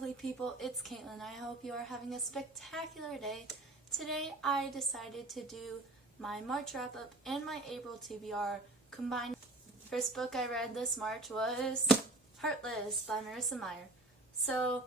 lovely people, it's Caitlin. I hope you are having a spectacular day. Today I decided to do my March wrap-up and my April TBR combined. First book I read this March was Heartless by Marissa Meyer. So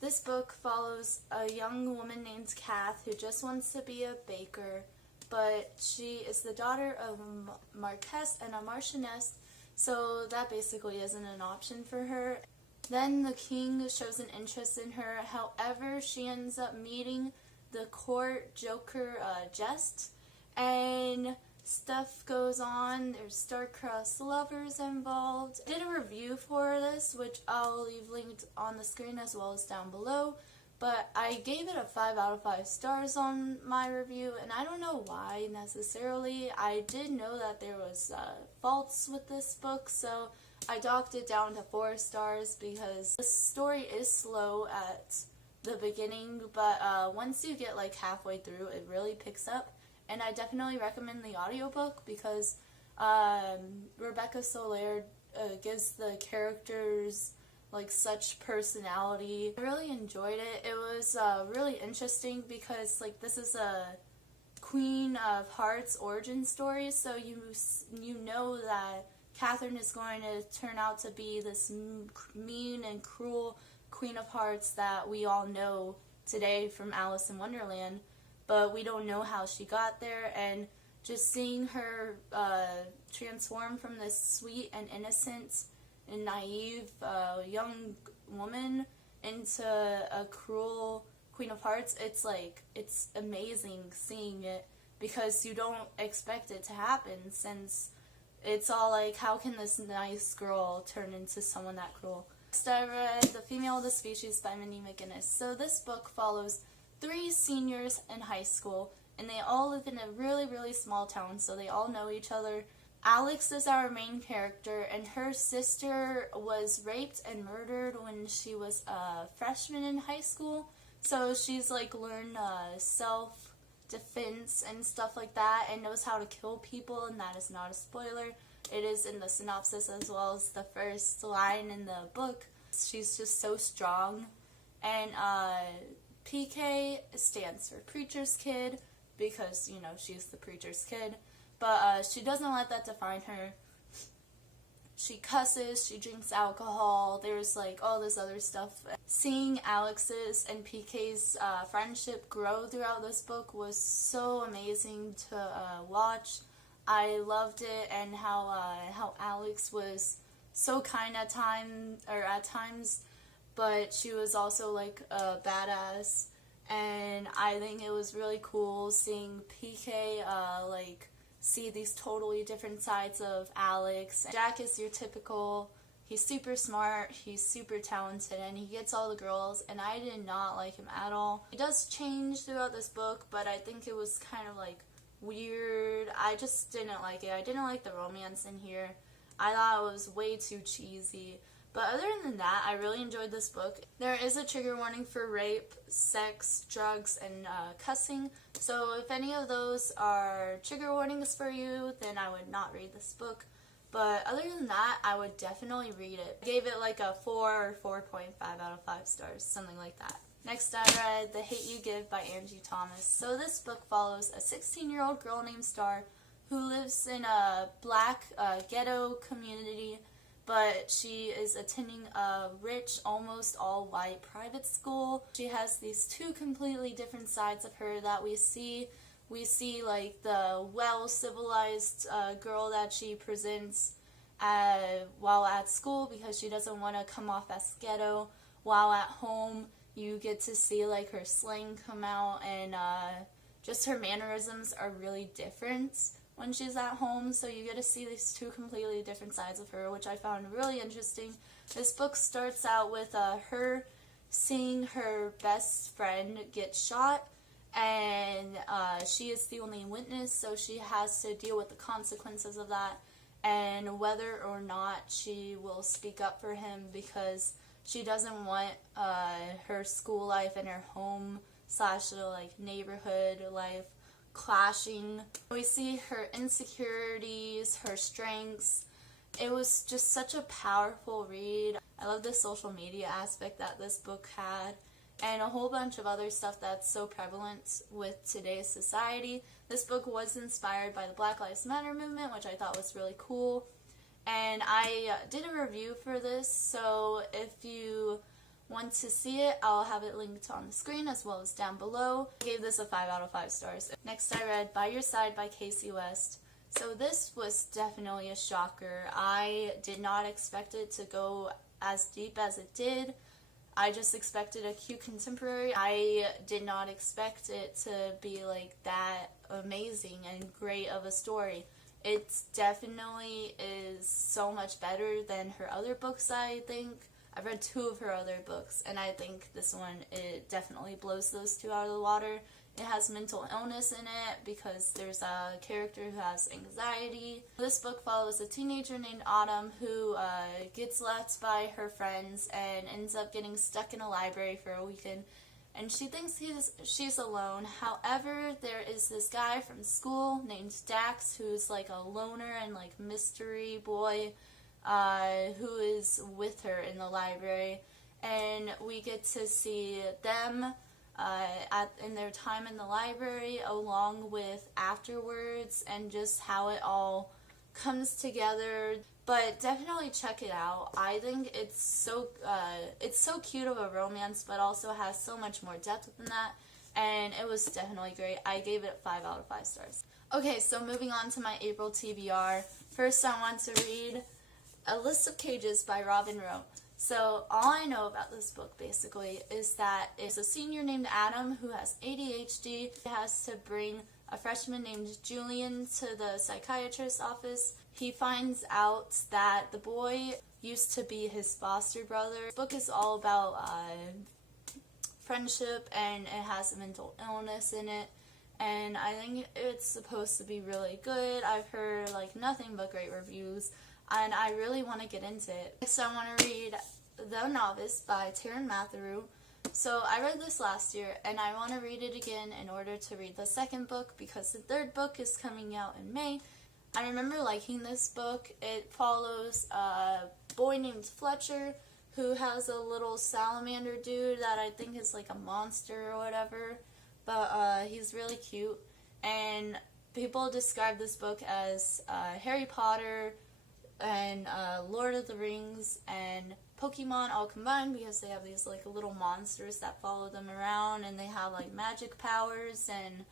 this book follows a young woman named Kath who just wants to be a baker, but she is the daughter of a Marquess and a Marchioness, so that basically isn't an option for her. Then the king shows an interest in her, however she ends up meeting the court joker Jest, and stuff goes on. There's star-crossed lovers involved. I did a review for this, which I'll leave linked on the screen as well as down below, but I gave it a 5 out of 5 stars on my review, and I don't know why necessarily. I did know that there was faults with this book, so I docked it down to 4 stars because the story is slow at the beginning, but once you get like halfway through, it really picks up. And I definitely recommend the audiobook because Rebecca Soler gives the characters like such personality. I really enjoyed it. It was really interesting because like this is a Queen of Hearts origin story, so you know that Catherine is going to turn out to be this mean and cruel Queen of Hearts that we all know today from Alice in Wonderland, but we don't know how she got there, and just seeing her transform from this sweet and innocent and naive young woman into a cruel Queen of Hearts, it's amazing seeing it because you don't expect it to happen, since it's all like, how can this nice girl turn into someone that cruel? Next I read The Female of the Species by Minnie McGinnis. So this book follows 3 seniors in high school, and they all live in a really, really small town, so they all know each other. Alex is our main character, and her sister was raped and murdered when she was a freshman in high school, so she's like learned self-defense and stuff like that, and knows how to kill people, and that is not a spoiler. It is in the synopsis as well as the first line in the book. She's just so strong, and PK stands for Preacher's Kid because, you know, she's the Preacher's Kid, but she doesn't let that define her. She cusses, she drinks alcohol, there's like all this other stuff. Seeing Alex's and PK's friendship grow throughout this book was so amazing to watch. I loved it, and how Alex was so kind at times, but she was also like a badass, and I think it was really cool seeing PK like see these totally different sides of Alex. Jack is your typical, he's super smart, he's super talented, and he gets all the girls, and I did not like him at all. He does change throughout this book, but I think it was kind of like weird. I just didn't like it. I didn't like the romance in here. I thought it was way too cheesy. But other than that, I really enjoyed this book. There is a trigger warning for rape, sex, drugs, and cussing. So if any of those are trigger warnings for you, then I would not read this book. But other than that, I would definitely read it. I gave it like a 4 or 4.5 out of 5 stars, something like that. Next I read The Hate You Give by Angie Thomas. So this book follows a 16-year-old girl named Star who lives in a black ghetto community, but she is attending a rich, almost all-white private school. She has these 2 completely different sides of her that we see. We see like the well-civilized girl that she presents while at school because she doesn't want to come off as ghetto, while at home you get to see like her slang come out, and just her mannerisms are really different when she's at home, so you get to see these 2 completely different sides of her, which I found really interesting. This book starts out with her seeing her best friend get shot, and she is the only witness, so she has to deal with the consequences of that, and whether or not she will speak up for him because she doesn't want her school life and her home / like neighborhood life clashing. We see her insecurities, her strengths. It was just such a powerful read. I love the social media aspect that this book had, and a whole bunch of other stuff that's so prevalent with today's society. This book was inspired by the Black Lives Matter movement, which I thought was really cool. And I did a review for this, so if you want to see it, I'll have it linked on the screen as well as down below. I gave this a 5 out of 5 stars. Next I read By Your Side by Casey West. So this was definitely a shocker. I did not expect it to go as deep as it did. I just expected a cute contemporary. I did not expect it to be like that amazing and great of a story. It definitely is so much better than her other books, I think. I've read 2 of her other books, and I think this one, it definitely blows those 2 out of the water. It has mental illness in it because there's a character who has anxiety. This book follows a teenager named Autumn who gets left by her friends and ends up getting stuck in a library for a weekend. And she thinks she's alone. However, there is this guy from school named Dax who's like a loner and like mystery boy who is with her in the library. And we get to see them in their time in the library along with afterwards and just how it all comes together. But definitely check it out. I think it's so cute of a romance, but also has so much more depth than that, and it was definitely great. I gave it 5 out of 5 stars. Okay, so moving on to my April TBR. First, I want to read A List of Cages by Robin Rowe. So all I know about this book basically is that it's a senior named Adam who has ADHD. He has to bring a freshman named Julian to the psychiatrist's office. He finds out that the boy used to be his foster brother. This book is all about friendship, and it has a mental illness in it. And I think it's supposed to be really good. I've heard like nothing but great reviews, and I really want to get into it. Next, I want to read The Novice by Taryn Matheru. So I read this last year, and I want to read it again in order to read the second book because the third book is coming out in May. I remember liking this book. It follows a boy named Fletcher who has a little salamander dude that I think is like a monster or whatever, but he's really cute. And people describe this book as Harry Potter and Lord of the Rings and Pokemon all combined because they have these like little monsters that follow them around, and they have like magic powers, and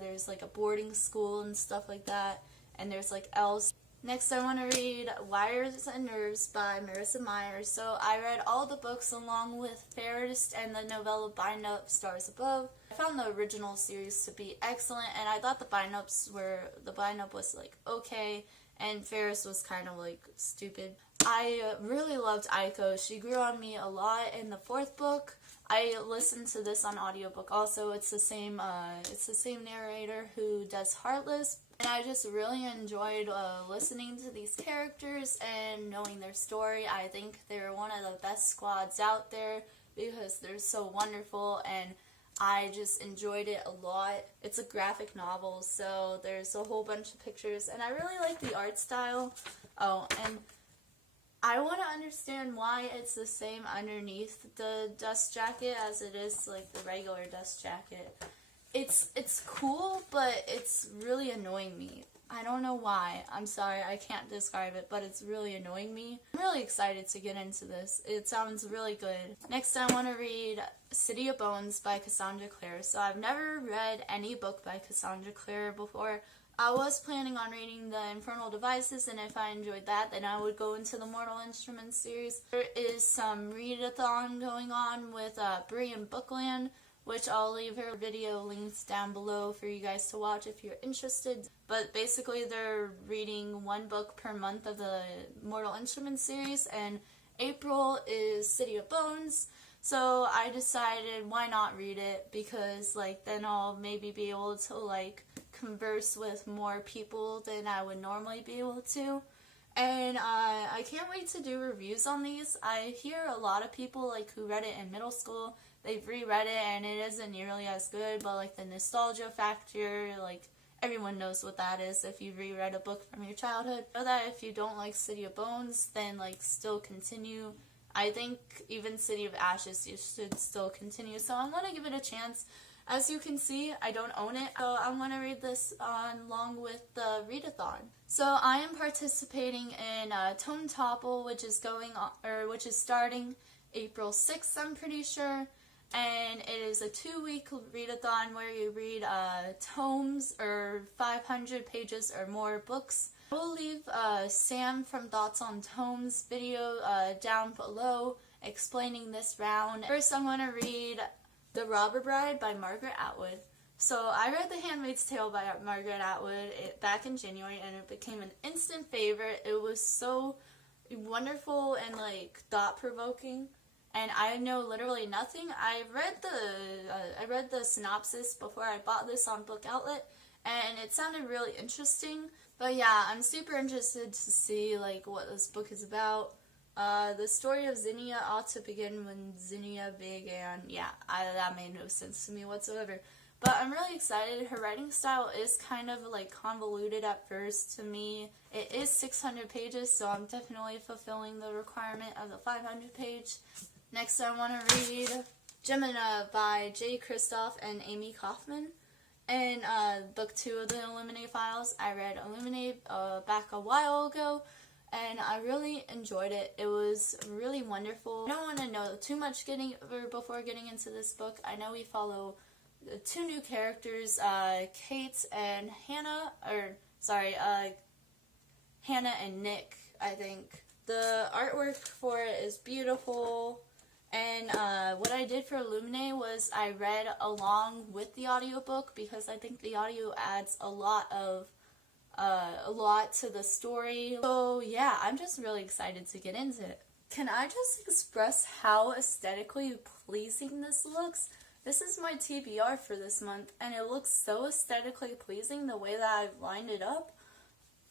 there's like a boarding school and stuff like that. And there's like elves. Next, I want to read Wires and Nerves by Marissa Meyer. So I read all the books along with Fairest and the novella Bind Up Stars Above. I found the original series to be excellent, and I thought the bind up was like okay, and Fairest was kind of like stupid. I really loved Aiko. She grew on me a lot in the 4th book. I listened to this on audiobook also. It's the same narrator who does Heartless. And I just really enjoyed listening to these characters and knowing their story. I think they're one of the best squads out there because they're so wonderful, and I just enjoyed it a lot. It's a graphic novel, so there's a whole bunch of pictures, and I really like the art style. Oh, and I want to understand why it's the same underneath the dust jacket as it is like the regular dust jacket. It's cool, but it's really annoying me. I don't know why. I'm sorry, I can't describe it, but it's really annoying me. I'm really excited to get into this. It sounds really good. Next, I want to read City of Bones by Cassandra Clare. So I've never read any book by Cassandra Clare before. I was planning on reading the Infernal Devices, and if I enjoyed that, then I would go into the Mortal Instruments series. There is some readathon going on with Brie and Bookland, which I'll leave her video links down below for you guys to watch if you're interested. But basically they're reading 1 book per month of the Mortal Instruments series, and April is City of Bones. So I decided why not read it, because like then I'll maybe be able to like converse with more people than I would normally be able to. And I can't wait to do reviews on these. I hear a lot of people like who read it in middle school, they've reread it and it isn't nearly as good, but like the nostalgia factor, like everyone knows what that is if you reread a book from your childhood. Know that if you don't like City of Bones, then like still continue I think even City of Ashes you should still continue, so I'm going to give it a chance. As you can see, I don't own it, so I'm going to read this along with the Readathon. So I am participating in Tome Topple, which is starting April 6th, I'm pretty sure. And it is a 2-week readathon where you read tomes or 500 pages or more books. I will leave Sam from Thoughts on Tomes video down below explaining this round. First, I'm going to read The Robber Bride by Margaret Atwood. So I read The Handmaid's Tale by Margaret Atwood back in January, and it became an instant favorite. It was so wonderful and like thought-provoking. And I know literally nothing. I read the synopsis before I bought this on Book Outlet, and it sounded really interesting. But yeah, I'm super interested to see like what this book is about. The story of Zinnia ought to begin when Zinnia began. Yeah, that made no sense to me whatsoever. But I'm really excited. Her writing style is kind of like convoluted at first to me. It is 600 pages, so I'm definitely fulfilling the requirement of the 500 page. Next, I want to read Gemena by J. Kristoff and Amy Kaufman. And book 2 of the Illuminate Files. I read Illuminate back a while ago, and I really enjoyed it. It was really wonderful. I don't want to know too much before getting into this book. I know we follow 2 new characters, Kate and Hannah, Hannah and Nick, I think. The artwork for it is beautiful. And what I did for Illuminate was I read along with the audiobook because I think the audio adds a lot to the story. So yeah, I'm just really excited to get into it. Can I just express how aesthetically pleasing this looks? This is my TBR for this month, and it looks so aesthetically pleasing the way that I've lined it up.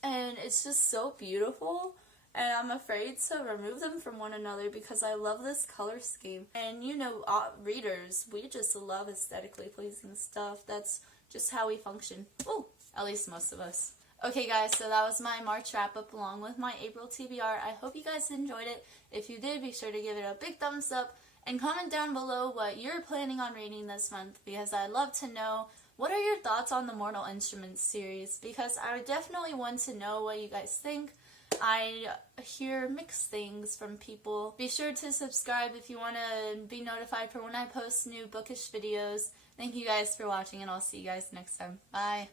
And it's just so beautiful. And I'm afraid to remove them from one another because I love this color scheme. And you know, readers, we just love aesthetically pleasing stuff. That's just how we function. Oh, at least most of us. Okay guys, so that was my March wrap-up along with my April TBR. I hope you guys enjoyed it. If you did, be sure to give it a big thumbs up and comment down below what you're planning on reading this month, because I'd love to know what are your thoughts on the Mortal Instruments series, because I would definitely want to know what you guys think. I hear mixed things from people. Be sure to subscribe if you want to be notified for when I post new bookish videos. Thank you guys for watching, and I'll see you guys next time. Bye!